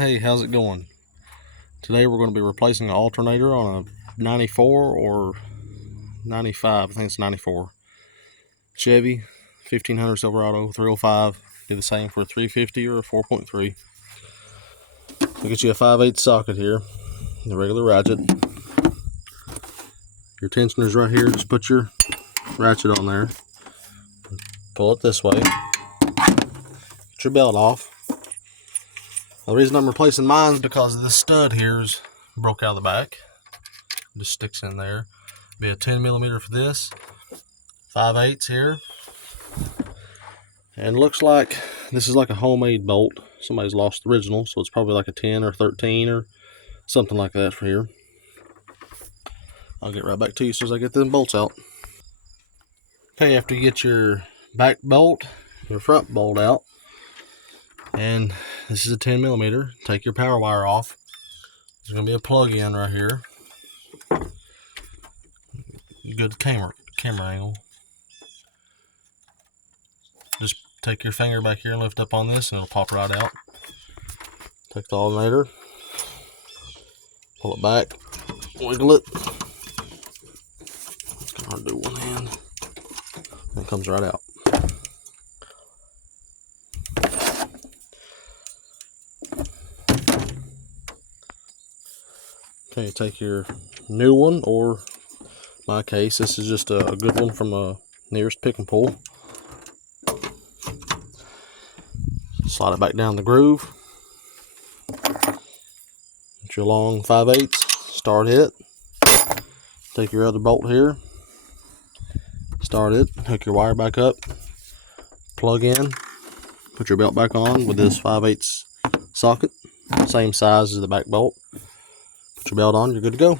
Hey, how's it going? Today we're going to be replacing an alternator on a 94 or 95, I think it's 94 Chevy 1500 Silverado 305. Do the same for a 350 or a 4.3. We'll get you a 5/8 socket here, the regular ratchet. Your tensioner's right here. Just put your ratchet on there, pull it this way, get your belt off. The reason I'm replacing mine is because this stud here is broke out of the back. Just sticks in there. Be a 10mm for this, 5/8 here, and looks like this is like a homemade bolt. Somebody's lost the original, so it's probably like a 10 or 13 or something like that for here. I'll get right back to you as soon as I get them bolts out. Okay, after you get your back bolt, your front bolt out, and this is a 10mm, take your power wire off. There's going to be a plug in right here. Good camera angle. Just take your finger back here and lift up on this and it'll pop right out. Take the alternator, pull it back, wiggle it. It's kind of hard to do one hand. And it comes right out. Okay, take your new one, or in my case, this is just a good one from a nearest pick and pull. Slide it back down the groove. Get your long 5/8, start it. Take your other bolt here, start it, hook your wire back up, plug in, put your belt back on with this 5/8 socket, same size as the back bolt. Put your belt on, you're good to go.